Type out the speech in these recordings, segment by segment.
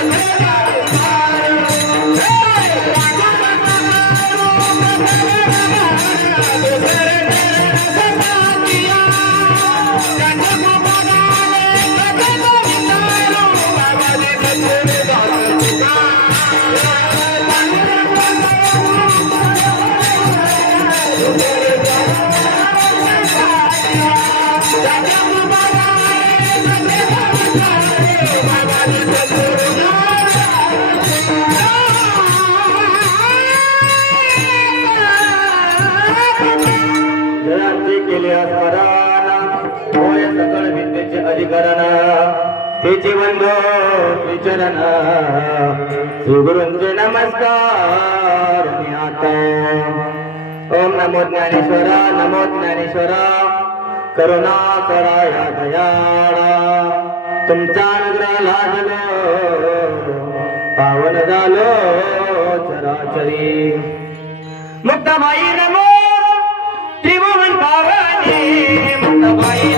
I'm बंध श्रीचरण श्रीगुरूंचे नमस्कार मी आता ओम नमो ज्ञानेश्वरा नमो ज्ञानेश्वरा करुणा करा या दयाळा। तुमचा अनुग्रह लाजलो पावन झालो चराचरी। मुक्ताबाई नमो त्रिभुवन पावनी। मुक्ताबाई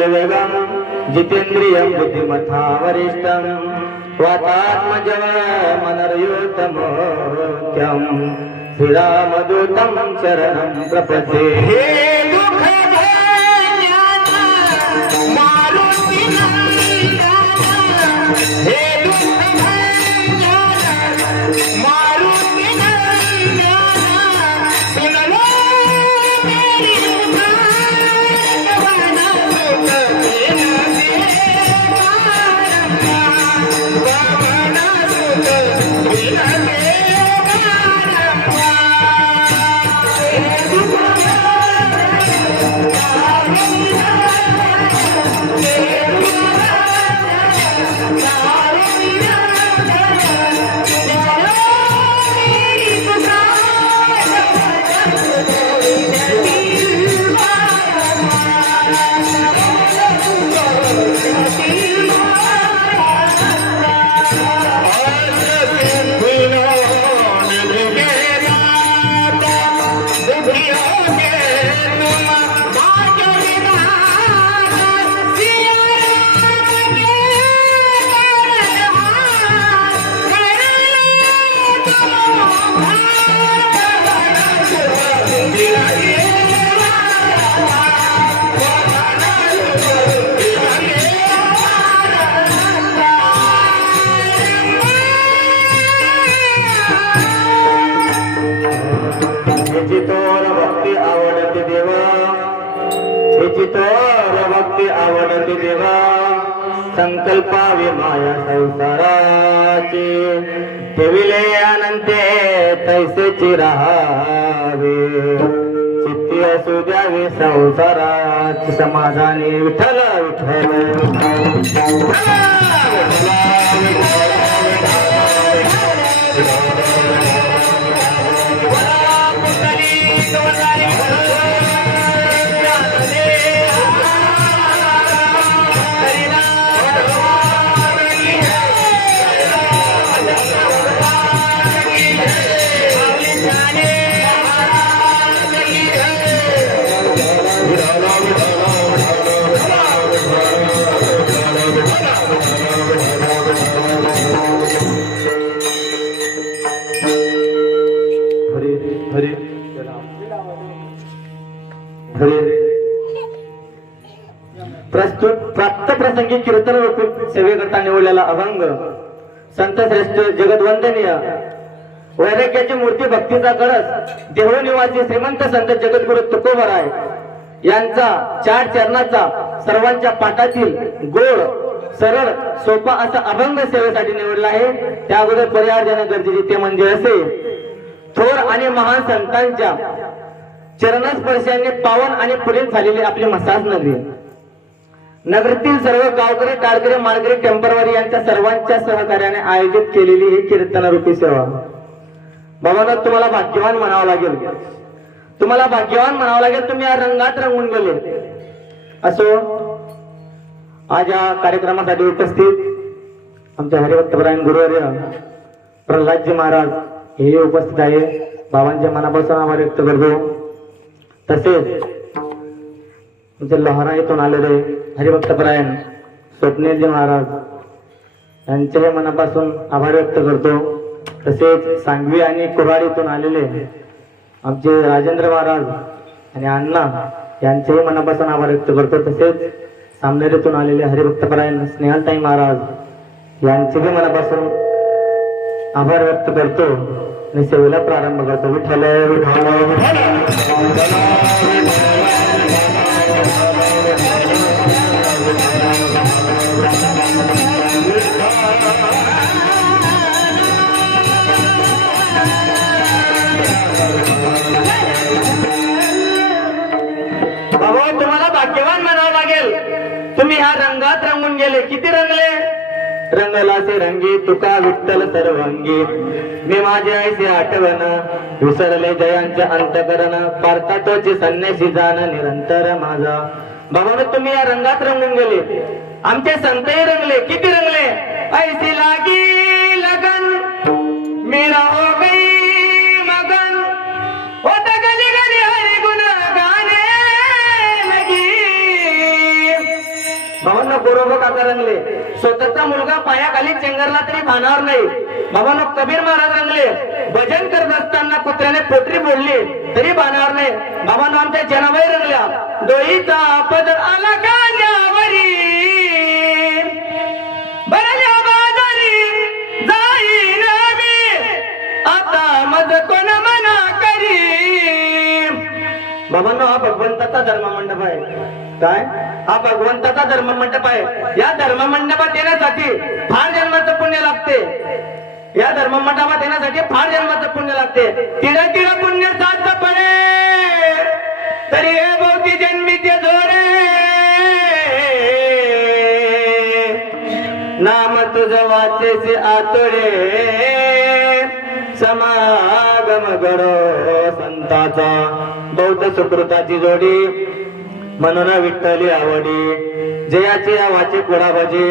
गम् जितेन्द्रियम् बुद्धिमथा वरिष्ठम् क्वातात्मजमनर्यूतमोरोग्यम् सुरामदूतम् चरणं प्रपदे तोर भक्ती आवडते देवा. ह्याची भक्ती आवडते देवा. संकल्पावे माया संसाराची. ठेविले अनंते तैसेची राहावे. चित्ती असू द्यावे संसाराची. समाधानी विठ्ठल विठ्ठल. संगीत कीर्तन रूपी सेवेकरता निवडलेला अभंग. संत श्रेष्ठ जगदवंदनीय. वैराग्याची मूर्ती भक्तीचा कळस देहू निवासी श्रीमंत संत जगद्गुरु तुकोबराय यांचा चार चरणाचा सर्वांच्या पाठातील गोड सरळ सोपा असा अभंग सेवेसाठी निवडला आहे. त्या अगोदर परिहार देणं गरजेचे ते म्हणजे असे थोर आणि महान संतांच्या चरणस्पर्शाने पावन आणि पुढील झालेली आपली मसाज नगरी. नगरीतील सर्व गावकरी टाळकरी माळकरी टेम्परवारी यांच्या सर्वांच्या सहकार्याने आयोजित केलेली ही कीर्तनरूपी सेवा. बाबा तुम्हाला भाग्यवान म्हणावं लागेल तुम्हाला भाग्यवान म्हणावं लागेल तुम्ही या रंगात रंगून गेले. असो आज या कार्यक्रमासाठी उपस्थित आमचे हरिभक्तपरायण गुरुवर्य प्रल्हादजी महाराज हे उपस्थित आहे. बाबांच्या मनापासून आभार व्यक्त करतो. तसेच आमचे लोहारा येथून आलेले हरिभक्तपरायण स्वप्नीलजी महाराज यांच्याही मनापासून आभार व्यक्त करतो. तसेच सांगवी आणि कुऱ्हाड आलेले आमचे राजेंद्र महाराज आणि अण्णा यांचेही मनापासून आभार व्यक्त करतो. तसेच सामनेरीतून आलेले हरिभक्तपरायण स्नेहलताई महाराज यांचेही मनापासून आभार व्यक्त करतो आणि सेवेला प्रारंभ करतो. विठ्ठल विठ्ठल. तुम्हाला भाग्यवान म्हणावं लागेल. तुम्ही ह्या रंगात रंगून गेले. किती रंगले? रंगला से रंगी तुका विठ्ठल सर्वांगी. मी माझे आईचे आठवण विसरले जयांच्या अंतकरण. पारतातोचे संन्यासी जाण निरंतर माझा. बाबा तुम्ही या रंगात रंगून गेले. आमचे संतही रंगले. किती रंगले? ऐसी लागी लगन. मेरा हो गई मगन. होता गली गली हरी गुण गाणे लगी. भावांना गोरोबा काका रंगले. स्वतःचा मुलगा पायाखाली चेंगरला तरी भानावर नाही. बाबांनो कबीर महाराज रंगले. भजन करत असताना कुत्र्याने पोटरी बोलली तरी बाणावर नाही. बाबांनो आमच्या जनाबाई रंगल्या. डोईचा पदर आला कान्यावरी भरल्या बाजारी जाईन मी आता मज कोण मना करी. बाबांनो हा भगवंताचा धर्म मंडप आहे. काय? हा भगवंताचा धर्म मंडप आहे. या धर्म मंडपात येण्यासाठी फार जन्माचं पुण्य लागते. या धर्म मठामध्ये येण्यासाठी फार जन्माचं पुण्य लागते. तिड तिड पुण्य साधपणे पडे तरी हे भोवती जन्मीचे धोरे नाम तुझ वाचे आतोडे समागम गडो संताचा. बौद्ध सुकृताची जोडी. म्हणून विठ्ठली आवडी. जयाचे वाचे कुडाबाजे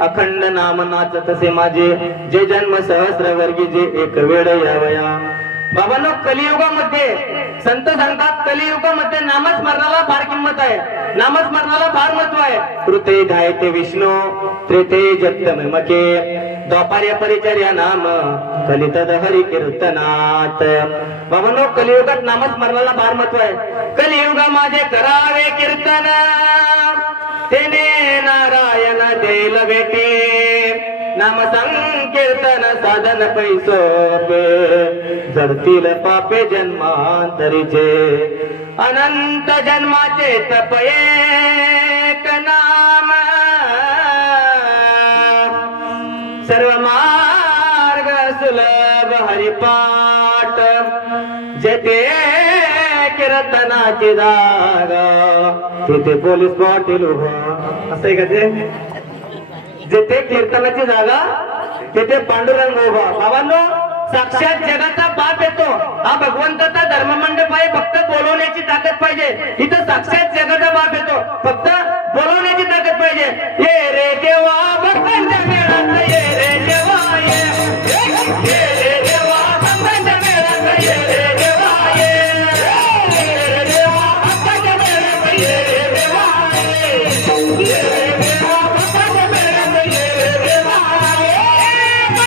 अखंड नाम नाच तसे माझे. जे जन्म सहस्र वर्गी जे एक वेळ यावया. बाबांनो कलियुगामध्ये संत सांगतात कलियुगामध्ये नामस्मरणाला फार किंमत आहे. नामस्मरणाला फार महत्त्व आहे. कृते गायते विष्णू त्रेते जगतम मके. द्वापार्य परिचर्या नाम कलित हरी कीर्तनात. बाबांनो कलियुगात नामस्मरणाला फार महत्त्व आहे. कलियुगा माझे करावे कीर्तन. तेने नारायण देल भेटे. नाम संकीर्तन साधन पैसोपे जडतील पापे जन्मांतरीचे. अनंत जन्माचे तपये एक नाम. सर्व मार्ग सुलभ हरिपाठ. जेथे कीर्तनाची जागा. तिथे पोलीस पाटील उभा. असं आहे का ते? जिथे कीर्तनाची जागा तिथे पांडुरंग उभा. बाबांनो साक्षात जगाचा बाप येतो. हा भगवंताचा धर्म मंडप आहे फक्त बोलवण्याची ताकद पाहिजे. इथं साक्षात जगाचा बाप येतो. फक्त बोलवण्याची ताकद पाहिजे. हे रे देव